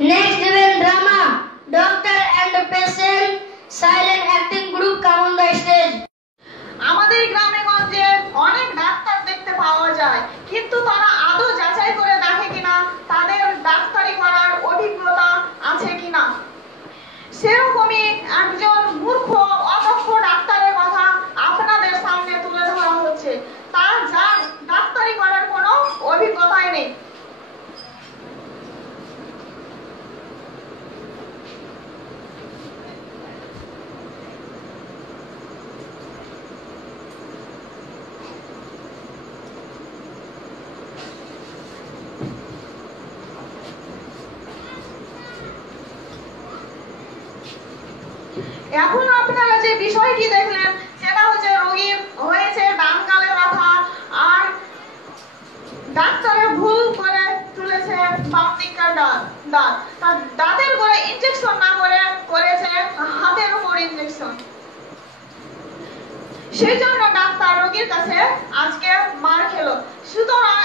Next event drama, doctor and patient silent acting group come on the stage. আমাদের গ্রামে গঞ্জে অনেক doctor দেখতে পাওয়া যায়, কিন্তু তারা আদৌ যাচাই করে দেখে কিনা তাদের ডাক্তারি করার অভিজ্ঞতা আছে কিনা। সেরকমই একজন মূর্খ অদক্ষ ডাক্তারের কথা আপনাদের সামনে তুলে ধরা হচ্ছে, তার যার ডাক্তারি করার কোনো অভিজ্ঞতাই নেই। এখন আপনারা যে বিষয়টি দেখলেন সেটা হচ্ছে রোগীর হয়েছে ডান গালে ব্যথা, আর ডাক্তারে ভুল করে তুলেছে বাম দিককার দাঁত। তার দাঁতের করে ইনজেকশন না করে করেছে হাতের উপর ইনজেকশন। সেই জন্য ডাক্তার রোগীর কাছে আজকে মার খেলো। সুতরাং